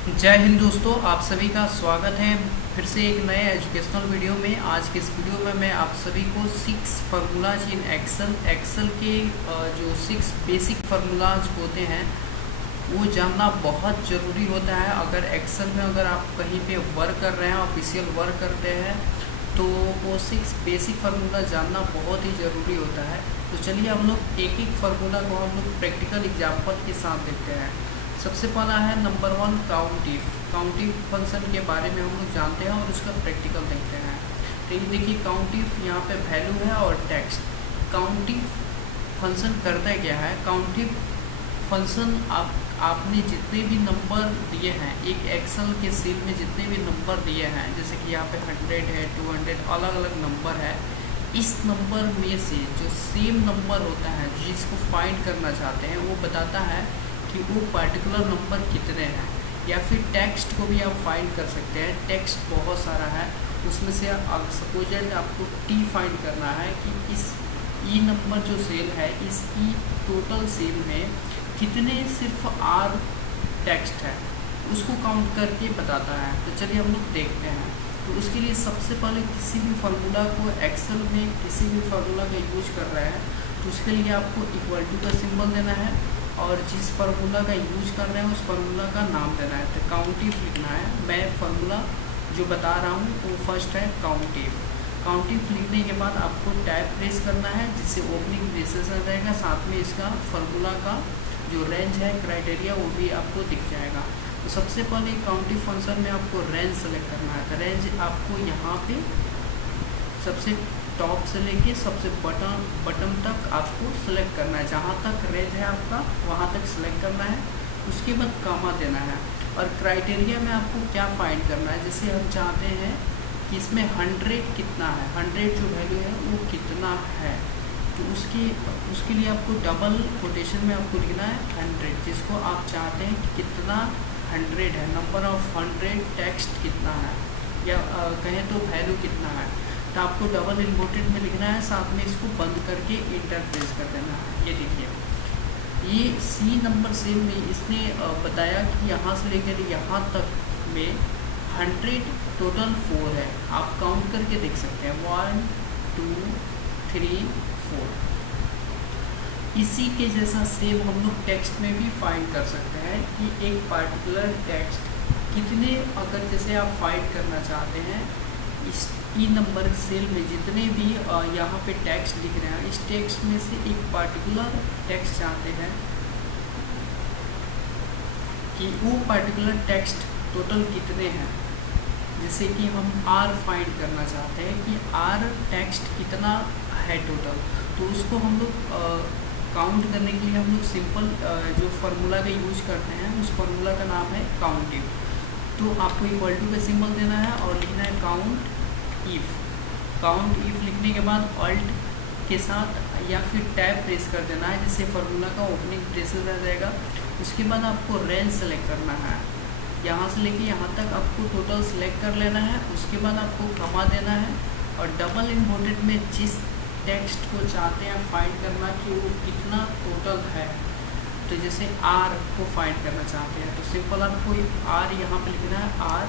जय हिंद दोस्तों, आप सभी का स्वागत है फिर से एक नए एजुकेशनल वीडियो में। आज के इस वीडियो में मैं आप सभी को 6 फार्मूलाज इन एक्सेल के जो 6 बेसिक फार्मूलाज होते हैं वो जानना बहुत ज़रूरी होता है। अगर एक्सेल में अगर आप कहीं पे वर्क कर रहे हैं, ऑफिशियल वर्क करते हैं, तो वो 6 बेसिक फार्मूला जानना बहुत ही ज़रूरी होता है। तो चलिए हम लोग एक एक फार्मूला को हम लोग प्रैक्टिकल एग्जाम्पल के साथ देखते हैं। सबसे पहला है नंबर 1 काउंटिव फंक्शन के बारे में हम लोग जानते हैं और उसका प्रैक्टिकल देखते हैं। तो ये देखिए काउंटिव यहाँ पे वैल्यू है और टेक्स्ट। काउंटिव फंक्शन करता क्या है? काउंटिव फंक्शन आपने जितने भी नंबर दिए हैं एक एक्सेल के सील में, जितने भी नंबर दिए हैं, जैसे कि यहाँ पे 100 है, 200 अलग अलग नंबर है, इस नंबर में से जो सेम नंबर होता है जिसको फाइंड करना चाहते हैं वो बताता है कि वो पर्टिकुलर नंबर कितने हैं। या फिर टेक्स्ट को भी आप फाइंड कर सकते हैं। टेक्स्ट बहुत सारा है, उसमें से सपोजेड आपको टी फाइंड करना है कि इस ई नंबर जो सेल है, इस ई टोटल सेल में कितने सिर्फ आर टेक्स्ट है, उसको काउंट करके बताता है। तो चलिए हम लोग देखते हैं। तो उसके लिए सबसे पहले किसी भी फार्मूला को एक्सेल में किसी भी फार्मूला का यूज कर रहे हैं तो उसके लिए आपको इक्वल टू का सिंबल देना है और जिस फार्मूला का यूज कर रहे हैं उस फार्मूला का नाम देना है। तो काउंटिव लिखना है। मैं फार्मूला जो बता रहा हूँ वो फर्स्ट है काउंटिव लिखने के बाद आपको टैब प्रेस करना है, जिससे ओपनिंग ब्रेसेस आ जाएगा। साथ में इसका फार्मूला का जो रेंज है, क्राइटेरिया, वो भी आपको दिख जाएगा। तो सबसे पहले काउंटिव फंक्शन में आपको रेंज सेलेक्ट करना है। तो रेंज आपको यहाँ पे सबसे टॉप से लेके सबसे बटन तक आपको सेलेक्ट करना है। जहाँ तक रेंज है आपका वहाँ तक सेलेक्ट करना है। उसके बाद कामा देना है। और क्राइटेरिया में आपको क्या फाइंड करना है, जैसे हम चाहते हैं कि इसमें 100 कितना है, 100 जो वैल्यू है वो कितना है, तो उसके लिए आपको डबल कोटेशन में आपको लिखना है 100, जिसको आप चाहते हैं कि कितना 100 है, नंबर ऑफ 100 टेक्स्ट कितना है, या कहें तो वैल्यू कितना है। तो आपको डबल इन्वर्टेड में लिखना है। साथ में इसको बंद करके इंटर प्रेस कर देना है। ये देखिए, ये सी नंबर सेल में इसने बताया कि यहाँ से लेकर यहाँ तक में 100 टोटल 4 है। आप काउंट करके देख सकते हैं 1 2 3 4। इसी के जैसा सेम हम लोग टेक्स्ट में भी फाइंड कर सकते हैं कि एक पार्टिकुलर टेक्स्ट कितने, अगर जैसे आप फाइंड करना चाहते हैं इस ई नंबर सेल में जितने भी यहाँ पे टेक्स्ट लिख रहे हैं, इस टेक्स्ट में से एक पार्टिकुलर टेक्स्ट चाहते हैं कि वो पार्टिकुलर टेक्स्ट टोटल कितने हैं। जैसे कि हम आर फाइंड करना चाहते हैं कि आर टेक्स्ट कितना है टोटल, तो उसको हम लोग काउंट करने के लिए हम लोग सिंपल जो फार्मूला का यूज करते हैं उस फार्मूला का नाम है काउंटिव। तो आपको इक्वल टू का सिंबल देना है और लिखना है काउंट इफ लिखने के बाद ऑल्ट के साथ या फिर टैब प्रेस कर देना है, जिससे फार्मूला का ओपनिंग ब्रेसेस आ जाएगा। उसके बाद आपको रेंज सेलेक्ट करना है। यहाँ से लेके यहाँ तक आपको टोटल सेलेक्ट कर लेना है। उसके बाद आपको कमा देना है और डबल इन्वर्टेड में जिस टेक्स्ट को चाहते हैं फाइंड करना कि वो कितना टोटल है, तो जैसे आर को फाइंड करना चाहते हैं तो सिंपल आपको आर यहाँ पे लिखना है आर,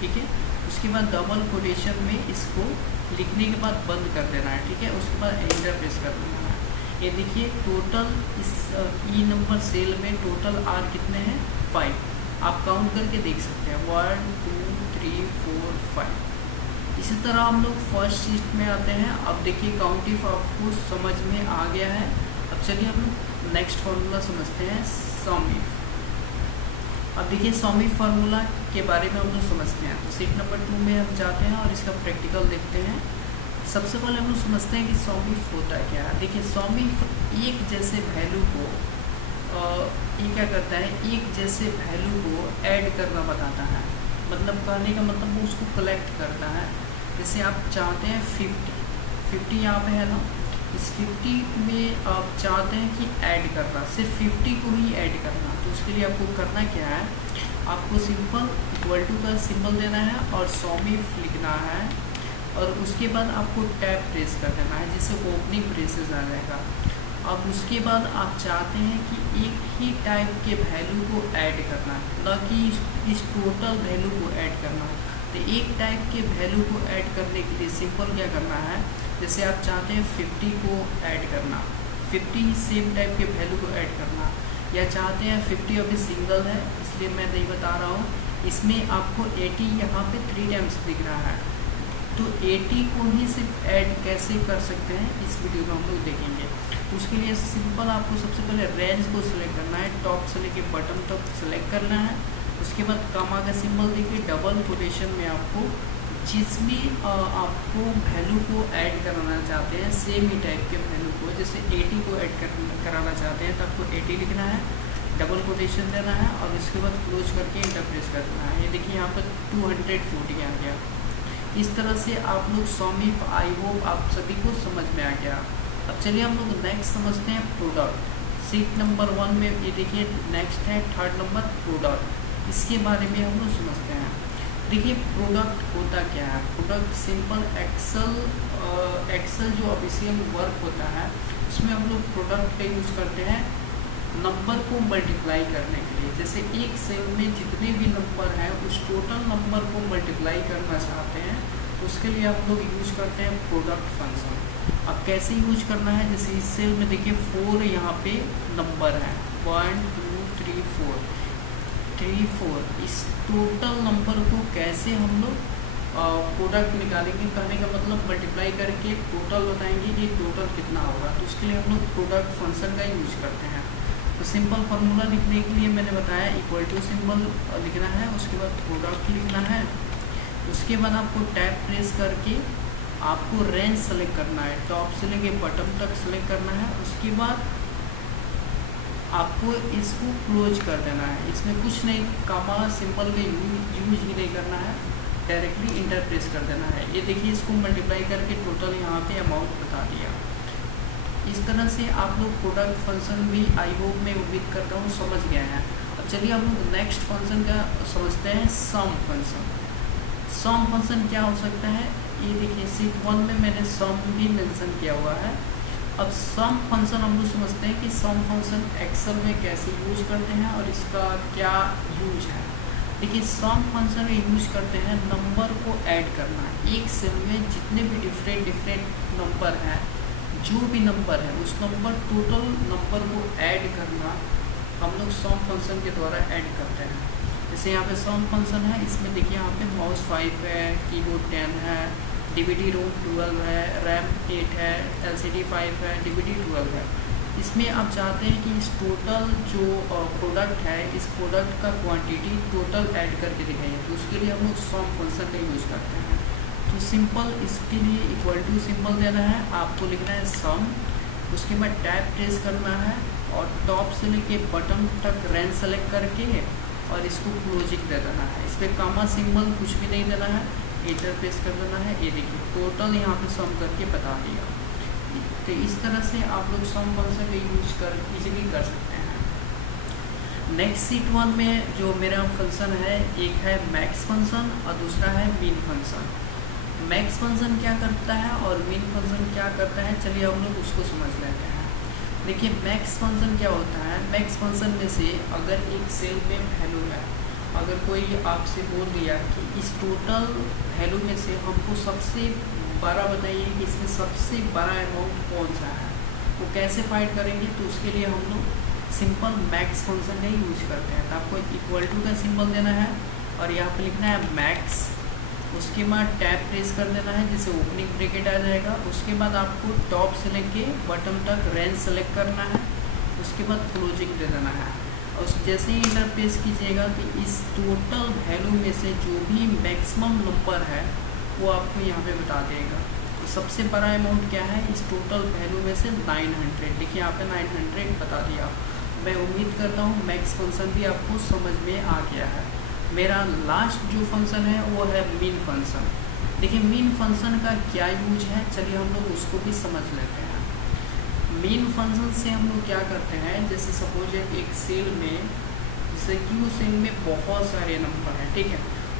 ठीक है। उसके बाद डबल कोटेशन में इसको लिखने के बाद बंद कर देना है, ठीक है। उसके बाद एंटर प्रेस कर देना है। ये देखिए टोटल इस ई नंबर सेल में टोटल आर कितने हैं 5। आप काउंट करके देख सकते हैं 1 2 3 4 5। इसी तरह हम लोग फर्स्ट शीट में आते हैं। अब देखिए काउंटिव आपको समझ में आ गया है। अब चलिए हम लोग नेक्स्ट फार्मूला समझते हैं, सम इफ। अब देखिए सम इफ फार्मूला के बारे में हम लोग समझते हैं। तो शीट नंबर 2 में हम जाते हैं और इसका प्रैक्टिकल देखते हैं। सबसे पहले हम लोग समझते हैं कि सम इफ होता है क्या है। देखिए सम इफ एक जैसे वैल्यू को ये क्या करता है, एक जैसे वैल्यू को ऐड करना बताता है। मतलब कहने का मतलब वो उसको कलेक्ट करता है। जैसे आप चाहते हैं 50 यहाँ पे है ना, इस 50 में आप चाहते हैं कि ऐड करना, सिर्फ 50 को ही ऐड करना। तो उसके लिए आपको करना क्या है, आपको सिंपल इक्वल टू का सिंबल देना है और सम इफ लिखना है और उसके बाद आपको टैब प्रेस कर देना है, जिससे ओपनिंग ब्रेसेस आ जाएगा। अब उसके बाद आप चाहते हैं कि एक ही टाइप के वैल्यू को ऐड करना है, न कि इस टोटल वैल्यू को ऐड करना है। तो एक टाइप के वैल्यू को ऐड करने के लिए सिंपल क्या करना है, जैसे आप चाहते हैं 50 को ऐड करना, 50 सेम टाइप के वैल्यू को ऐड करना, या चाहते हैं 50 अभी सिंगल है इसलिए मैं नहीं बता रहा हूँ, इसमें आपको 80 यहाँ पे 3 टाइम्स दिख रहा है, तो 80 को ही सिर्फ ऐड कैसे कर सकते हैं इस वीडियो में हम लोग देखेंगे। उसके लिए सिंपल आपको सबसे पहले रेंज को सिलेक्ट करना है, टॉप से लेके बटन तक सिलेक्ट करना है। उसके बाद कॉमा का सिंबल देखिए, डबल कोटेशन में आपको जिस भी आपको वैल्यू को ऐड कराना चाहते हैं सेम ही टाइप के वैल्यू को, जैसे 80 को ऐड कराना चाहते हैं तो आपको 80 लिखना है, डबल कोटेशन देना है और उसके बाद क्लोज करके इंटर प्रेस करना है। ये देखिए यहाँ पर 240 आ गया। इस तरह से आप लोग सॉमिफ, आई होप आप सभी को समझ में आ गया। अब चलिए हम लोग नेक्स्ट समझते हैं प्रोडक्ट। सीट नंबर 1 में ये देखिए नेक्स्ट है 3rd नंबर प्रोडक्ट, इसके बारे में हम लोग समझते हैं। देखिए प्रोडक्ट होता क्या है, प्रोडक्ट सिंपल एक्सेल जो ऑफिशियल वर्क होता है उसमें हम लोग प्रोडक्ट का यूज करते हैं नंबर को मल्टीप्लाई करने के लिए। जैसे एक सेल में जितने भी नंबर हैं उस टोटल नंबर को मल्टीप्लाई करना चाहते हैं, उसके लिए हम लोग यूज करते हैं प्रोडक्ट फंक्शन। अब कैसे यूज करना है, जैसे इस सेल में देखिए 4 यहाँ पे नंबर है, 1 2 3 4, इस टोटल नंबर को कैसे हम लोग प्रोडक्ट निकालेंगे, कहने का मतलब मल्टीप्लाई करके टोटल बताएंगे कि टोटल कितना होगा, तो उसके लिए हम लोग प्रोडक्ट फंक्शन का यूज करते हैं। तो सिंपल फार्मूला लिखने के लिए मैंने बताया इक्वल टू सिंबल लिखना है, उसके बाद प्रोडक्ट लिखना है, उसके बाद आपको टैब प्रेस करके आपको रेंज सेलेक्ट करना है, टॉप से लेके बटन तक सेलेक्ट करना है, उसके बाद आपको इसको क्लोज कर देना है। इसमें कुछ नहीं, कॉमा सिंबल का यूज ही नहीं करना है, डायरेक्टली इंटर प्रेस कर देना है। ये देखिए इसको मल्टीप्लाई करके टोटल यहाँ पे अमाउंट बता दिया। इस तरह से आप लोग प्रोडक्ट फंक्शन भी आई होप में उम्मीद करता हूँ समझ गए हैं। अब चलिए हम लोग नेक्स्ट फंक्शन का समझते हैं, सम फंक्शन। सम फंक्शन क्या हो सकता है, ये देखिए सीट 1 में मैंने सम भी मेंशन किया हुआ है। अब सम फंक्शन हम लोग समझते हैं कि सम फंक्शन एक्सेल में कैसे यूज करते हैं और इसका क्या यूज है। देखिए सम फंक्शन यूज करते हैं नंबर को ऐड करना, एक सेल में जितने भी डिफरेंट नंबर हैं, जो भी नंबर है उस नंबर टोटल नंबर को ऐड करना हम लोग सम फंक्शन के द्वारा ऐड करते हैं। जैसे यहाँ पे सम फंक्शन है, इसमें देखिए यहाँ पे माउस 5 है, कीबोर्ड 10 है, डीवीडी रोम 12 है, रैम 8 है, एलसीडी 5 है, डीवीडी 12 है। इसमें आप चाहते हैं कि इस टोटल जो प्रोडक्ट है इस प्रोडक्ट का क्वांटिटी टोटल ऐड करके दिखाइए, तो उसके लिए हम लोग सम फंक्शन का यूज़ करते हैं। तो सिंपल इसके लिए इक्वल टू सिंबल देना है, आपको लिखना है सम, उसके बाद टैब प्रेस करना है और टॉप से लेके बटन तक रेंज सेलेक्ट करके और इसको क्लोजिंग दे देना है। इस पर कॉमा सिंबल कुछ भी नहीं देना है, इंटर प्रेस कर देना है। ये देखिए टोटल यहाँ पे सम करके बता दिया। तो इस तरह से आप लोग सम फंक्शन का यूज कर इजीली कर सकते हैं। नेक्स्ट सीट 1 में जो मेरा फंक्शन है, एक है मैक्स फंक्शन और दूसरा है मीन फंक्शन। मैक्स फंक्शन क्या करता है और मीन फंक्शन क्या करता है, चलिए हम लोग उसको समझ लेते हैं। देखिए मैक्स फंक्शन क्या होता है, मैक्स फंक्शन में से अगर एक सेल में वैल्यू है, अगर कोई आपसे बोल दिया कि इस टोटल वैल्यू में से हमको सबसे बड़ा बताइए कि इसमें सबसे बड़ा अमाउंट कौन सा है, वो कैसे फाइंड करेंगे, तो उसके लिए हम लोग सिंपल मैक्स फंक्शन का यूज करते हैं। तो आपको इक्वल टू का सिंबल देना है और यहाँ पे लिखना है मैक्स, उसके बाद टैब प्रेस कर देना है जिससे ओपनिंग ब्रैकेट आ जाएगा। उसके बाद आपको टॉप से लेके बटन तक रेंज सेलेक्ट करना है, उसके बाद क्लोजिंग दे देना है। और जैसे ही इंटर प्रेस कीजिएगा कि इस टोटल वैल्यू में से जो भी मैक्सिमम नंबर है वो आपको यहाँ पे बता देगा। तो सबसे बड़ा अमाउंट क्या है इस टोटल वैल्यू में से 900, देखिए यहाँ पे 900 बता दिया। मैं उम्मीद करता हूँ मैक्स फंक्शन भी आपको समझ में आ गया है। मेरा लास्ट जो फंक्शन है वो है मीन फंक्शन। देखिए मीन फंक्शन का क्या यूज है, चलिए हम लोग उसको भी समझ लेते हैं। मीन फंक्शन से हम लोग क्या करते हैं, जैसे सपोज एक सेल में, जैसे क्यू सेल में बहुत सारे नंबर हैं, ठीक है,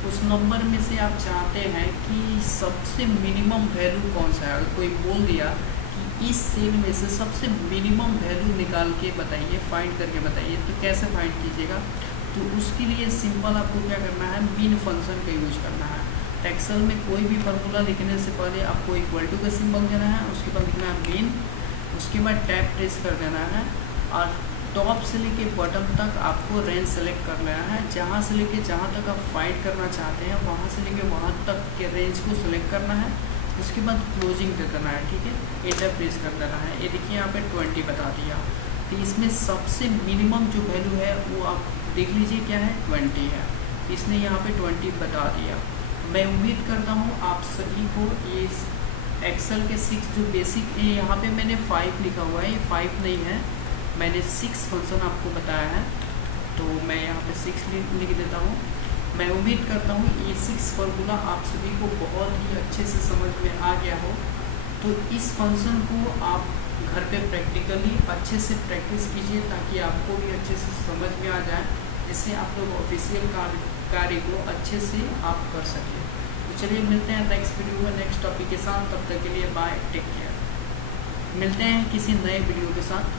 उस नंबर में से आप चाहते हैं कि सबसे मिनिमम वैल्यू कौन सा है। अगर कोई बोल दिया कि इस सेल में से सबसे मिनिमम वैल्यू निकाल के बताइए, फाइंड करके बताइए। तो कैसे फाइंड कीजिएगा, तो उसके लिए सिंपल आपको क्या करना है, min फंक्शन का यूज करना है। एक्सेल में कोई भी फार्मूला लिखने से पहले आपको इक्वल टू का सिंबल देना है, उसके बाद लिखना है min, उसके बाद टैब प्रेस कर देना है और टॉप से लेके बॉटम तक आपको रेंज सेलेक्ट कर लेना है। जहाँ से लेके जहाँ तक आप फाइंड करना चाहते हैं वहाँ से लेके वहाँ तक के रेंज को सेलेक्ट करना है। उसके बाद क्लोजिंग दे देना है, ठीक है, एंटर प्रेस कर देना है। ये देखिए यहाँ पे 20 बता दिया। तो इसमें सबसे मिनिमम जो वैल्यू है वो आप देख लीजिए क्या है, 20 है। इसने यहाँ पे 20 बता दिया। मैं उम्मीद करता हूँ आप सभी को ये एक्सेल के 6 जो बेसिक, यहाँ पे मैंने 5 लिखा हुआ है, ये 5 नहीं है, मैंने 6 फंक्शन आपको बताया है, तो मैं यहाँ पे 6 लिख देता हूँ। मैं उम्मीद करता हूँ ये 6 फार्मूला आप सभी को बहुत ही अच्छे से समझ में आ गया हो। तो इस फंक्शन को आप घर पे प्रैक्टिकली अच्छे से प्रैक्टिस कीजिए ताकि आपको भी अच्छे से समझ में आ जाए, जिससे आप लोग ऑफिशियल कार्य को अच्छे से आप कर सकें। तो चलिए मिलते हैं नेक्स्ट वीडियो में नेक्स्ट टॉपिक के साथ। तब तक के लिए बाय, टेक केयर। मिलते हैं किसी नए वीडियो के साथ।